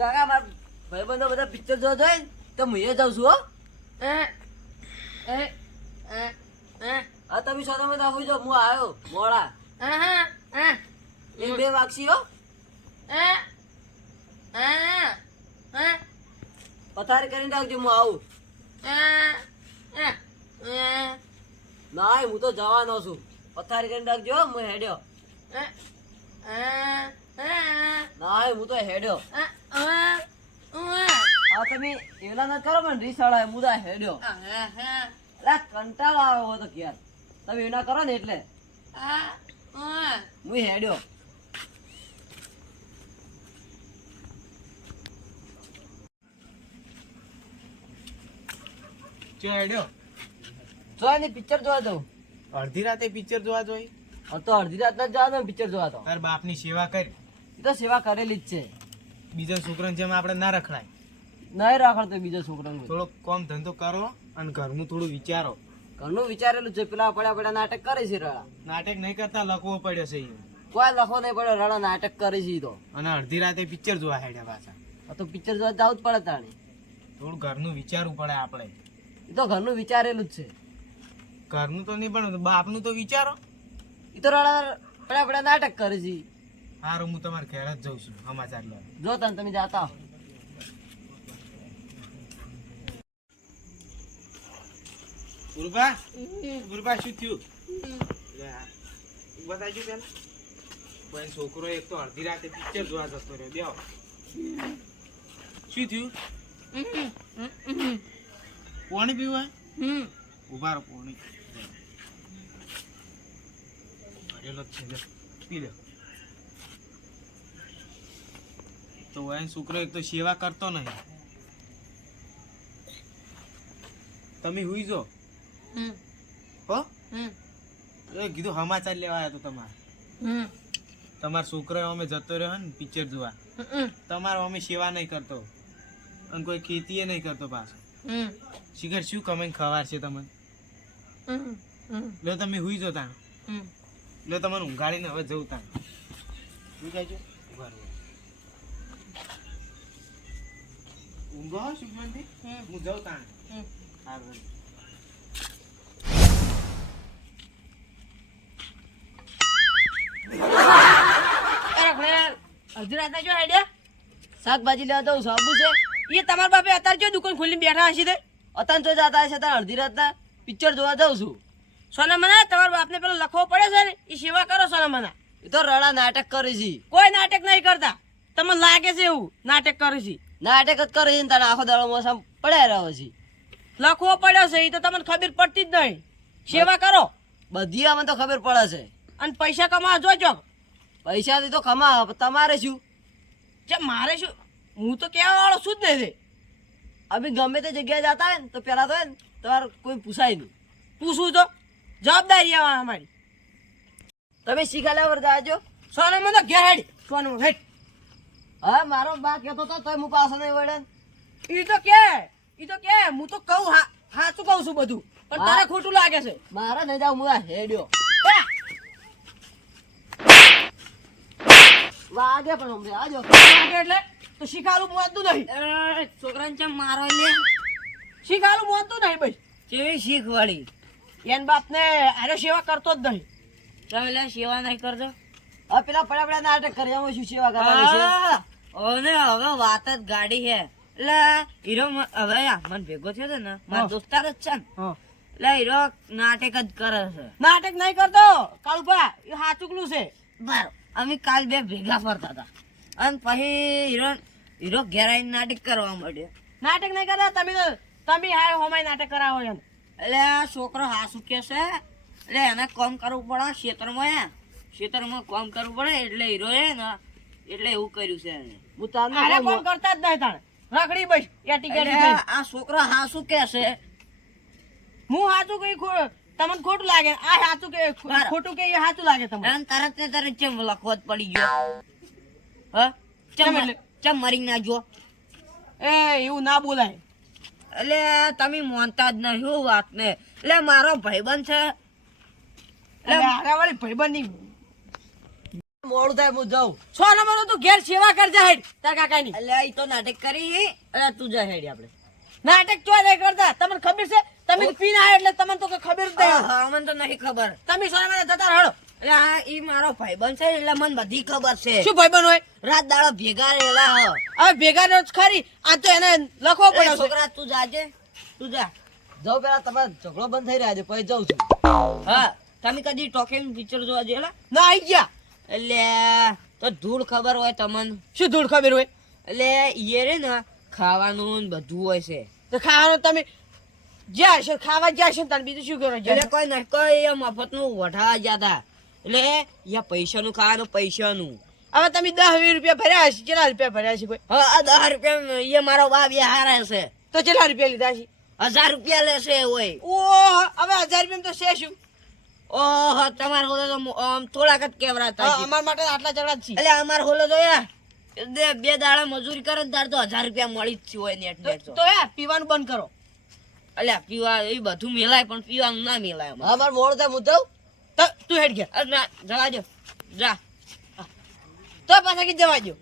કાકા મારા ભાઈબંધો બધા પિક્ચર જોવા જાય ને તો હું એ જાઉં છું હો. હા તમે સોદામાં તો આવું જો હું આવ્યો મોડા 1-2 વાગશી હો. પથારી કરીને રાખજો હું આવું. ના હું તો જવાનો છું. પથારી કરીને રાખજો હું હેડ્યો. ના હું તો હેડ્યો. હા તમે એલા ના કરો પણ રીસાળા હું તો હેડ્યો. કંટાળો આવ્યો તો ક્યાર તમે એના કરો ને એટલે હું હેડ્યો. પિક્ચર જોવા દઉં. અડધી રાતે પિક્ચર જોવા જોઈ? તો અડધી રાત ના જવા પિક્ચર જોવા તો તાર બાપની સેવા કરી. એ તો સેવા કરેલી જ છે. બીજા છોકરાને જેમ આપણે ના રખડાય. નહીં રાખડતો બીજો છોકરો. થોડો કામ ધંધો કરો અને ઘરનું થોડું વિચારો. ઘરનું વિચારેલું છે. પેલા પડ્યા નાટક કરે છે રડા. નાટક નહીં કરતા લખવો પડ્યો છે ઈ. કોઈ લખો નહીં પડે રડા નાટક કરે છે ઈ તો. અને અડધી રાતે પિક્ચર જોવા હેડ્યા પાછા. તો પિક્ચર જોવા જવું જ પડે તાણી. થોડું ઘરનું વિચારવું પડે આપણે. એ તો ઘરનું વિચારેલું જ છે. ઘરનું તો નહીં પણ બાપનું તો વિચારો. એ તો રડા પડ્યા નાટક કરે છે. હારું હું તમારે ઘેર જ જઉં છું સમાચાર લેવા. જો તમે જાતા હો. ગુરબા શું થયું? બતાવજો પેલા. કોઈ છોકરો એક તો અડધી રાતે પિક્ચર જોવા જતો રહ્યો. બેહો. શું થયું? પાણી પીવું હે? ઉભા રહો પાણી. ભરેલો જ છે લે. પી લે. તો વયન છોકરો એક તો સેવા કરતો નહીં. તમે હુઈ જો. હો એ કીધું સમાચાર લેવા આવ્યો તો તમારે. તમારા છોકરો અમે જતો રહ્યો ને પિક્ચર જોવા. તમારો અમે સેવા નહીં કરતો અને કોઈ ખેતી નહીં કરતો પાછો. શિખર શું કમાઈને ખવાર છે તમને? લો તમે હુઈ જો તાણ. લો તમને ઊંઘાડીને હવે જવું તાણ. શું કહેજો? ઊંઘો સુખમનથી. હું જાઉં તાણ. સારું. અડધી રાતે જો આઈડિયા શાકભાજી લેવા દઉં સાબુ છે. એ તમારા બાપે અત્યારે જો દુકાન ખોલીને બેઠા હશે તે અતાન તો જતા હશે તાર અડધી રાતના પિક્ચર જોવા જાઉં છું. સોના મના તમારા બાપને પેલો લખવો પડે છે ને એ સેવા કરો સોના મના. એ તો રડા નાટક કરે છે. કોઈ નાટક નહીં કરતા. તમને લાગે છે એવું નાટક કરે છે? નાટક જ કરે છે ને તારા આખો દાડો મોસમ પડ્યા રહ્યો છે. લખવો પડ્યો છે એ તો તમને ખબર પડતી જ નહીં. સેવા કરો બધી આમાં તો ખબર પડે છે. અને પૈસા કમાવા જોજો. પૈસાથી તો કમા તમારે શું જે મારે શું? હું તો કહેવા વાળો શું જ નહીં. અમે ગમે તે જગ્યાએ જતા હોય ને તો પેલા તો ને તમારે કોઈ પૂછાય નહીં. પૂછવું તો જવાબદારી આવવા અમારી. તમે શીખા લેવા જાજો. સોના મને ઘેર હેડ. સોનું હેડ. હા મારો બા કહેતો હતો તોય હું પાછો નહીં વળે. ઈ તો કે હું તો કહું સાચું કહું છું બધું પણ તારે ખોટું લાગે છે. મારે નહીં જાવ હું આ હેડ્યો. વાગે પણ હમણાં આજો લાગે એટલે તો શીખાલું મોતું નહીં. છોકરાને ચમ મારો લે. શીખાલું મોતું નહીં ભાઈ. કેવી શીખ વાળી એન બાપ ને આરે સેવા કરતો જ નહીં. તમે સેવા નહીં કરતો. હવે પેલા પડ્યા નાટક કરે એમાં શું સેવા કરવાની છે? હવે વાત જ ગાડી છે. એટલે હીરો હવે મને ભેગો થયો છે ને મારા દોસ્તાર જ છે ને. એટલે હીરો નાટક જ કરે છે. નાટક નહીં કરતો કાળુભા એ સાચુકલું છે. બરાબર અમે કાલ બે ભેગા ફરતા હતા અને પછી હીરો ઘેર આવીને નાટક કરવા માંડ્યો. નાટક નહીં કરતા તમે હાય હોમાય નાટક કરાવો એમ. એટલે આ છોકરો હાસુ કે છે એટલે એને કામ કરવું પડે ખેતરમાં કામ કરવું પડે એટલે હીરો એ ને એટલે એવું કર્યું છે એને. આરે કોમ કરતા જ નહીં તાણે રખડી બસ એ ટિકિટ આ છોકરો હાસુ કે છે. હું સાચું કઈ તમને ખોટું લાગે આ સાચું કે ખોટું કે એ સાચું લાગે તમને? અને તરત ને તરત ચમ લખવો જ પડી ગયો. હા ચમ મરી ના જો. એ એવું ના બોલાય. એટલે તમે માનતા જ નહીં વાત ને. એટલે મારો ભાઈબંધ છે એટલે હારા વાળી ભાઈબંધ ની મોડું થાય હું જાઉં 6 નંબર તું ઘેર સેવા કરજા હેડ તાર કાકાની. અલ્યા ઈ તો નાટક કરી. અલ્યા તું જા હેડી આપણે. નાટક ચોય નહીં કરતા. તમને ખબર છે તમે પીને આયા એટલે તમને તો કઈ ખબર જ નહીં. હા મને તો નહીં ખબર. તમે સોનામાં જતા રહો. અલ્યા ઈ મારો ભાઈબંધ છે એટલે મને બધી ખબર છે. શું ભાઈબંધ હોય? રાત દાડો ભેગા રહેલા હ. હવે ભેગા રહ્યો જ ખરી. આ તો એને લખવો એ પડે છોકરા તું જાજે. તું જા. જાઉં પેલા તમારો ઝઘડો બંધ થઈ રહ્યા છે પછી જાઉં છું. હા તમે કદી ટોકિંગ પિક્ચર જોવા ગયેલા? ના આઈ ગયા. એટલે તો ધૂળ ખબર હોય તમને? શું ધૂળ ખબર હોય? એટલે ઈ રે ને ખાવાનું ને બધું હોય છે. તો ખાવાનું તમે જ્યાં હશો ખાવા જ્યાં હશો ને તારે બીજું શું કરો એટલે કોઈ નહીં કોઈ મફત નું વઢાવા જતા. એટલે યા પૈસાનું ખાવાનું પૈસાનું. હવે તમે 10-20 રૂપિયા ભર્યા હશે. કેટલા રૂપિયા ભર્યા છે કોઈ? હા આ 10 રૂપિયા એ મારો બાપ એ હારે છે. તો કેટલા રૂપિયા લીધા છે? 1000 રૂપિયા લેશે હોય. ઓહ હવે 1000 રૂપિયા તો છે શું? ઓહો તમારે હોલો તો આમ થોડાક જ કેવરાતા છે. અમારા માટે આટલા ચડા જ છે. એટલે અમાર હોલો તો યાર બે દાડા મજૂરી કરે ને તાર તો 1000 રૂપિયા મળી જ છે હોય નેટ નેટ તો યાર પીવાનું બંધ કરો. અલ્યા પીવા એ બધું મેલાય પણ પીવાનું ના મેલાય અમારે. અમાર મોડ થાય હું જાઉં તો તું હેડ ગયા. અરે ના જવા દો જા. તો પાછા કે જવા દો.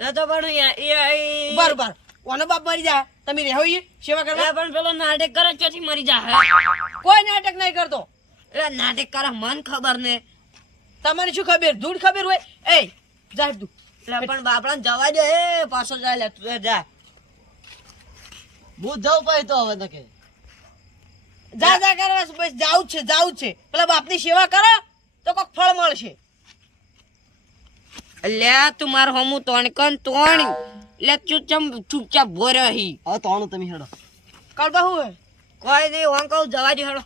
ના તો પણ એ બરાબર ઓનો બાપ મરી જાય તમે રહેવો ઈ સેવા કરવા. પણ પેલો નાટક કરે ચોથી મરી જાય. કોઈ નાટક નહીં કરતો. એટલે નાટક કરે મન ખબર ને. તમને શું ખબર? ધૂળ ખબર હોય? એ જા તું. એટલે પણ બાપડા જવા દે એ પાછો જાય લે તું જા. હું જાઉં પછી તો હવે નકે જા જા કરવા બસ જાવું જ છે. પેલા બાપની સેવા કરો તો કોક ફળ મળશે. અલ્યા તું મારો હમું તોણકન તોણી. એટલે ચૂપચાપ ભોર્યો હી. હવે તોણું તમે હેડો. કાળબા હું હે? કોઈ નહીં હું કહું જવા દે હેડો.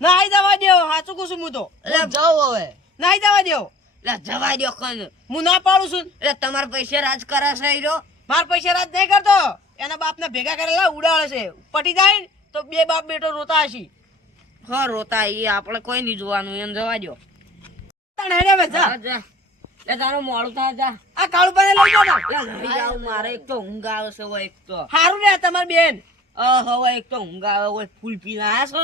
ના આઈ જવા દેવો. સાચું કહું છું હું તો. એટલે જાઉં હવે. ના આઈ જવા દેવો. એટલે જવા દો કન. હું ના પાડું છું. એટલે તમારા પૈસે રાજ કરે છે હીરો. મારા પૈસા રાજ નહીં કરતો. એના બાપને ભેગા કરેલા ઉડાડે છે. પટી જાય ને તો બે બાપ બેટો રોતા હશે. હા રોતા એ આપણે કોઈ નહીં જોવાનું એને જવા દો. તાણ હેડે હવે જા. હા, જા. એટલે તારો મોડું થાય જા. આ કાળુબાને લઈ જાઓ ને. એટલે લઈ જાવ મારે એક તો ઊંઘ આવે છે હોય એક તો. હારું રે તમારી બેન. હવે એક તો ઊંઘ આવે હોય ફૂલ પીને આયા છો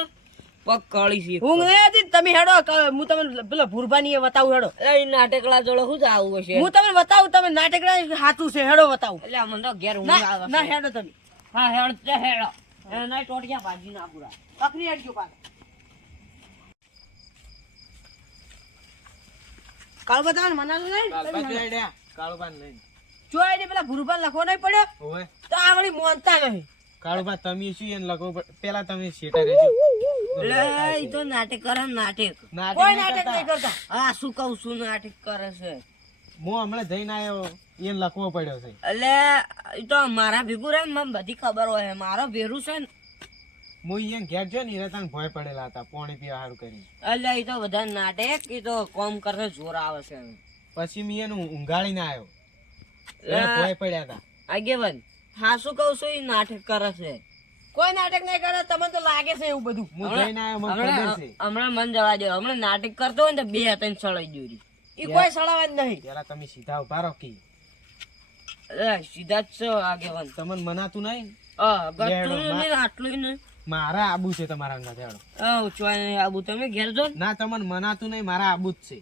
પગ કળી છે. હું નહીં હતી તમે હેડો હું તમને પેલા ભૂરભાની બતાવું હેડો. એટલે એ નાટકલા જોડે શું જ આવું હશે. હું તમને બતાવું તમે નાટક સાચું છે હેડો બતાવું. એટલે મને તો ઘેર ઊંઘ આવે ના છે. હેડો તમે. હા હેડ તે હેડો. એના ટોટિયા ભાજી ના પૂરા. પકડી હેડજો પાછા. કાળ બતાવવાનું મનાતું નહીં. કાળુબા નહીં જોઈ ને પેલા ભૂરભા લખવો નહીં પડ્યો હોય. તો આ વળી મોનતા નહીં. કાળુબા તમે શું એને લખો પેલા તમે શેટા રહેજો. એટલે એ તો નાટક કરે ને નાટક. કોઈ નાટક નહીં કરતા. હા શું કહું છું નાટક કરે છે. હું હમણાં જઈને આવ્યો એને લખવો પડ્યો છે. એટલે એ તો મારા ભેગું રહે ને મને બધી ખબર હોય. મારો ભેરું છે ને હું અહીંયા ઘેર જો ને તને ભય પડેલા હતા પાણી પીવા સારું કરી. એટલે એ તો બધા નાટક એ તો કોમ કરે જોર આવે છે. પછી મેં એનું ઊંઘાડીને આવ્યો એને ભય પડ્યા હતા. આગેવાન હા શું કહું છું એ નાટક કરે છે. કોઈ નાટક નહીં કરે. તમને તો લાગે છે એવું બધું. હું જઈને આવ્યો મને ખબર છે. હમણાં મન જવા દે. હમણાં નાટક કરતો હોય ને તો 2 સળાઈ દોરી. એ કોઈ સડાવા જ નહીં. પેલા તમે સીધા ઉભા રહો કી સીધા જ છે આગેવાન. તમને મનાતું નહીં. ગતું નહીં આટલું નહીં. મારા આબુ છે તમારા અંગા હેડો. ચોય આબુ તમે ઘેર જો ને. ના તમને મનાતું નહીં મારા આબુ જ છે.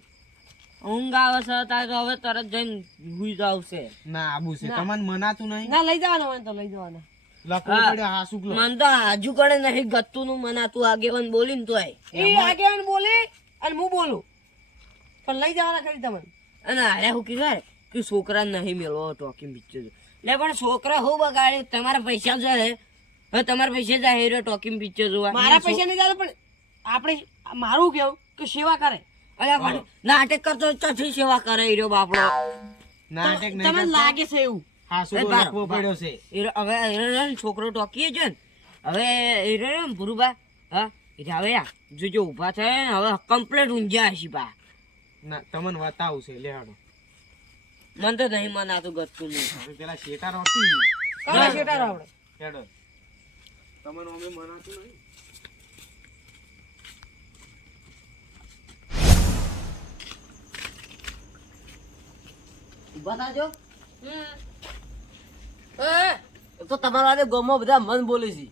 ઊંઘ આવે છે તાર તો હવે તરત જઈને હુઈ જાવ છે. ના આબુ છે તમને મનાતું નહીં. ના લઈ જવાના હોય તો લઈ જવાના. લખવું પડ્યો હા શુક્લો. મન તો આજુ કડે નહીં ગત્તું નું મનાતું આગેવાન બોલીને તોય. એ આગેવાન બોલે અને હું બોલું પણ લઈ જવાના ખરી તમને. અને આરે હું કીધું કે છોકરા નહીં મેળવો ટોકિંગ પિક્ચર. એટલે પણ છોકરા હું બગાડે તમારા પૈસા જાય. હવે તમારા પૈસા જાય હીરો ટોકિંગ પિક્ચર જોવા. મારા પૈસા નહીં જાય પણ આપણે મારું કેવું કે સેવા કરે. અરે પણ નાટક કરતો ચોથી સેવા કરે હીરો બાપડો. નાટક નહીં તમને કરતા. લાગે છે એવું. હા શુક્લો લખવો પડ્યો છે. હવે હીરો છોકરો ટોકીએ છે ને હવે હીરો ને ભુરુબા હા એટલે હવે જોજો ઉભા થાય ને હવે કમ્પ્લેટ ઊંઝા હશી બા. ના તમને બતાવું છે લેહાડો. મને તો નહીં મનાતું ગતું નહીં. હવે પેલા શેટા રોકી કાળા શેટાર આવડે. હેડો તમને અમે મનાતું નહીં. ઉભા થાજો. તો તમારા ગામમાં બધા મન બોલે છે.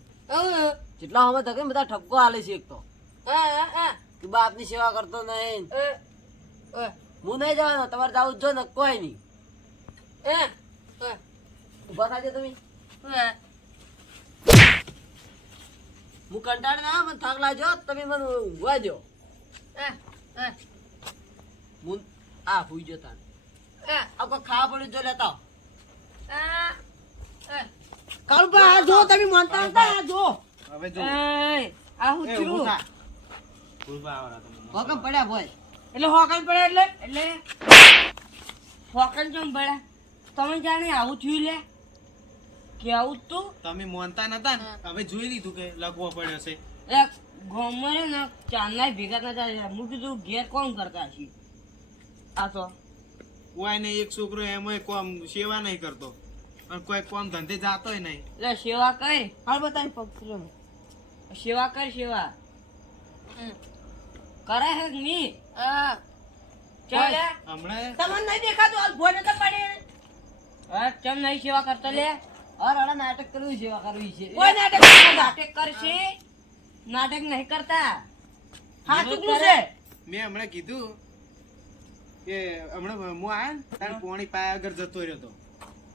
જેટલા હવે તકે બધા ઠપકો આલે છે. એક તો બાપની સેવા કરતો નહીં. હું નહીં જવાનો, તમારે જાવું જ જો ને કોઈ નહીં. ઉભા થાજો તમે. હું કંટાળ ના મને થાક લાગ્યો, તમે મને ઊંઘવા દો. હું આ હુઈ જતા આ કોઈ ખાવા પડ્યું જો લેતા કાળુભા. આ જો તમે માનતા હતા, આ જો હવે જો આ હું એ થયું ઊભું થા. ભૂલભા આવરા તમે. હોકમ પડ્યા ભાઈ. એટલે હોકન પડે એટલે હોકન ચમ પડ્યા તમે જાણે આવું થયું લે કે આવું તું તમે મોનતા નતા ને હવે જોઈ લીધું કે લગવો પડ્યો છે. એ ગોમરે ને ચાંદના ભેગા નતા હું કીધું ઘેર કોણ કરતા છીએ આ તો કોઈ ને એક છોકરો એમાંય કોમ સેવા નહીં કરતો અને કોઈ કોમ ધંધે જાતોય નહીં. એટલે સેવા કર હાલ બતાવી પકડો. સેવા કર સેવા કરે હે કે ની ચાલ લે હમણાં તમને નહીં દેખાતું હાલ ભોય નતા પડે. હા ચમ નહીં સેવા કરતો લે અરે નાટક કરવું સેવા કરવી છે. કોઈ નાટક નહીં, નાટક કરશે નાટક નહીં કરતા હા ચૂકલું છે. મેં હમણાં કીધું કે હમણાં હું આયા ને તાર પોણી પાયા આગળ જતો રહ્યો તો.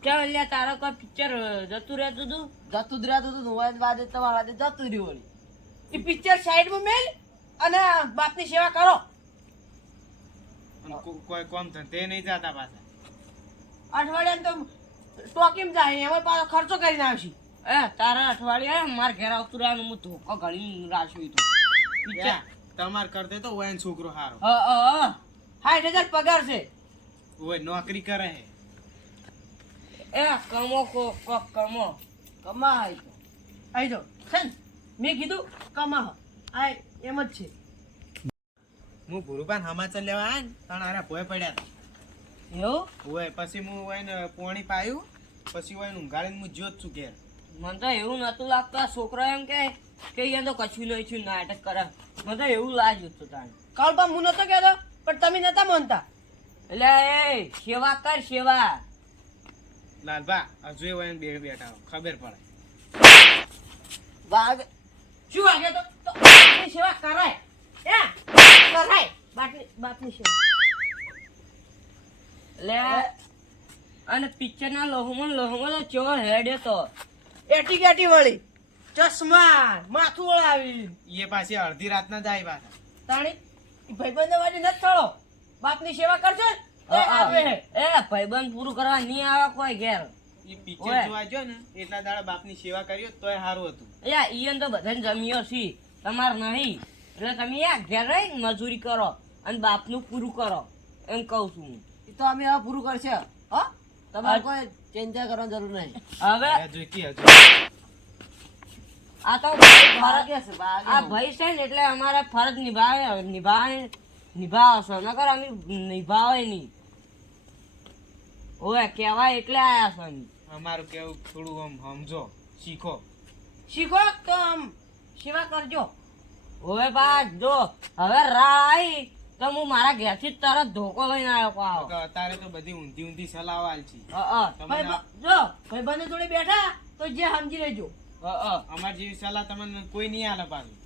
ચાલ લે તારો કોઈ પિક્ચર જતું રહેતું તું જતું જ રહેતું હતું. હું બાજુ તમારા હાથે જતું રહ્યું વળી. એ પિક્ચર સાઈડમાં મેલ અને બાપની સેવા કરો. અને કોઈ કોમ ધંધે નહીં જાતા પાછા. અઠવાડિયામાં તો ટોકીમાં જાય એમાં પાછો ખર્ચો કરીને આવશે. એ તારા અઠવાડિયા મારા ઘેર આવતું રહેવાનું હું ધોકો ઘડી રાખ્યું તો યા, તમાર કરતે તો ઓય છોકરો હારો 60,000 પગાર છે. ઓય નોકરી કરે હે. એ કમો કમો કમાય તો આઈ જો છે ને? મેં કીધું કમાહ આ એમ જ છે. હું ભુરુભાન સમાચાર લેવા આયા ને તાણ હારા ભોય પડ્યા હતા. એવું ઓય પછી હું ઓય ને પોણી પાયું પછી ઓય ઊંઘાડીને હું જોત છું ઘેર. મને તો એવું નતું લાગતું આ છોકરો એમ કે અહીંયા તો કશું નહીં છું નાટક કરે મને તો એવું લાગ્યું હતું તારે કાળબા હું નતો કહેતો પણ તમે નતા માનતા. એટલે એ સેવા કર સેવા લાલભા હજુ એ ઓય બે બેઠા હો, ખબર પડે. વાગ શું વાગે તો બાપની સેવા કરાય. કરાય બાપની સેવા. એટલે અને પિક્ચર ના લોહમાં તો ચોર હેડે તો એટી ગેટી વળી ચશ્મા માથું વળાવી એ પાછી અડધી રાતના જાય પાછા. તાણી ભાઈબંધ વાળી નથી થળો. બાપની સેવા કરજો ને એ આપે. એ ભાઈબંધ પૂરું કરવા નહીં આવે કોઈ ઘેર એ પિક્ચર ઓય. જોવા ગયો ને એટલા દાડા બાપની સેવા કરી હોત તોય સારું હતું. યા ઈયન તો બધાને જમ્યો છે તમાર નહીં એટલે તમે યા ઘેર રહી મજૂરી કરો અને બાપનું પૂરું કરો એમ કહું છું હું. એ તો અમે હવે પૂરું કરશે હો. તમારે કોઈ ચિંતા કરવાની જરૂર નહીં. હવે હજુ કી હજુ આ તો મારા ફરજ કે છે બાગે આ ભાઈ છે ને એટલે અમારે ફરજ નિભાવશો નકર અમે નિભાવે નહીં ઓય કહેવાય એટલે આયા છો અમે. અમારું કેવું થોડું આમ સમજો શીખો. શીખો તો આમ સેવા કરજો. ઓય બા જો હવે રાઈ તો હું મારા ઘેરથી જ તરત ધોકો લઈને આવ્યો પાછો. કે અત્યારે તો બધી ઊંધી ઊંધી સલાહ આલછી. તમને જો ભાઈબંધ જોડે બેઠા તો જે સમજી લેજો. અમાર જેવી સલાહ તમને કોઈ નહીં આલે પાછું.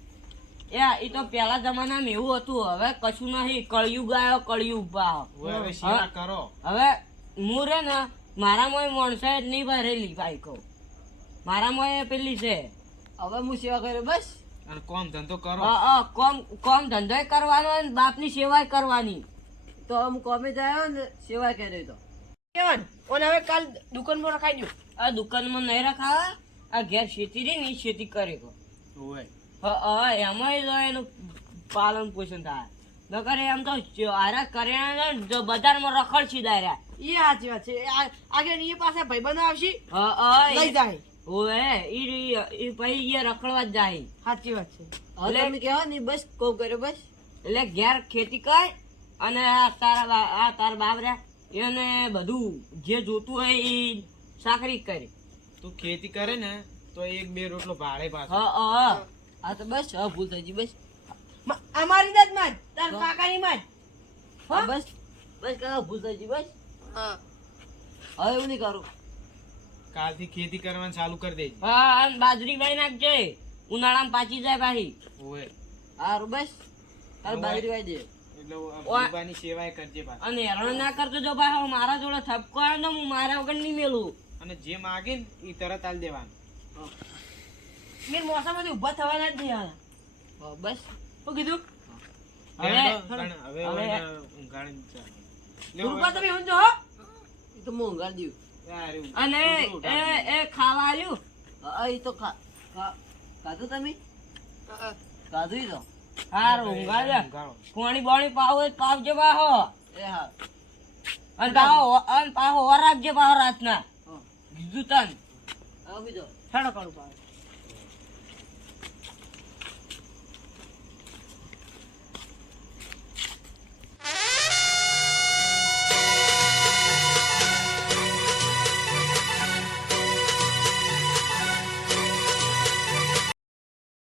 એ તો પેલા જમાનામાં એવું હતું હવે કશું નહીં કળિયુગ આવ્યો કળિયુગ બા ઓય હવે સેવા કરો. હવે હું રે ને મારામાં માણસો જ નહીં ભરેલી બાઈકો મારામાં પેલી છે હવે હું સેવા કર્યો બસ. અને કોમ ધંધો કરો. કોમ ધંધો કરવાનો અને બાપની સેવા કરવાની. તો હું કોમે જાય ને સેવા કર્યો તો કેવાનું ઓને હવે કાલ દુકાનમાં રખાઈ દઉં. આ દુકાનમાં નહીં રખાવા આ ઘેર ખેતી રહી ને એ ખેતી કરે કો ઓય એમાં જ એનું પાલન પોષણ થાય નકર એમ તો આરા કર્યા જો બજારમાં રખડશી દાયરા એ સાચી વાત છે. આગળ એ પાસે ભાઈબંધ આવશે લઈ જાય. ઓએ ઈ પછી એ રખડવા જ જાય. સાચી વાત છે. હવે તમે કહેવા ને બસ કોમ કર્યો બસ. એટલે ઘેર ખેતી કર અને આ તારા બાપ રહ્યા એને બધું જે જોતું હોય એ સાકરી કરી તું ખેતી કરે ને તો એક બે રોટલો ભાડે પાછો. હા તો બસ હવે ભૂલ થઈ ગઈ બસ. અમારી જ માં તાર કાકાની માં બસ બસ કાકા ભૂલ થઈ ગઈ બસ. હવે એવું નહીં કરું. કાલથી ખેતી કરવાનું ચાલુ કરી દેજે. હા અને બાજરી વાઈ નાખજે ઉનાળામાં પાછી જાય પાછી. ઓય સારું બસ કાલ બાજરી વાઈ દે. એટલે ભૂલવાની સેવાય કરજે પાછો. અને હેરાન ના કરતો જો ભાઈ મારા જોડે થપકો આવે ને હું મારા વગર નહીં મેલું. અને જે માગે ને એ તરત આલ દેવાનું. મેં મોસામાંથી ઊભા થવાના જ નહીં આવે. બસ શું કીધું? હવે હવે ઊંઘાડી ચાલે. ગુરુપા તમે ઊંઘજો હો. એ તો હું ઊંઘાડી દઉં. યાર, અને એ ખાવા આવ્યું હા એ તો ખાધું તમે? ખાધું ઈ તો. હારું ઊંઘાડે ઊંઘાડો. કોણી બોણી પાવો હોય તો પાવજો બાહો એ હા. અને પાહો ઓર રાખજે પાહો રાતના બીજું તન હા બીજો. છાડો કાઢું પાહો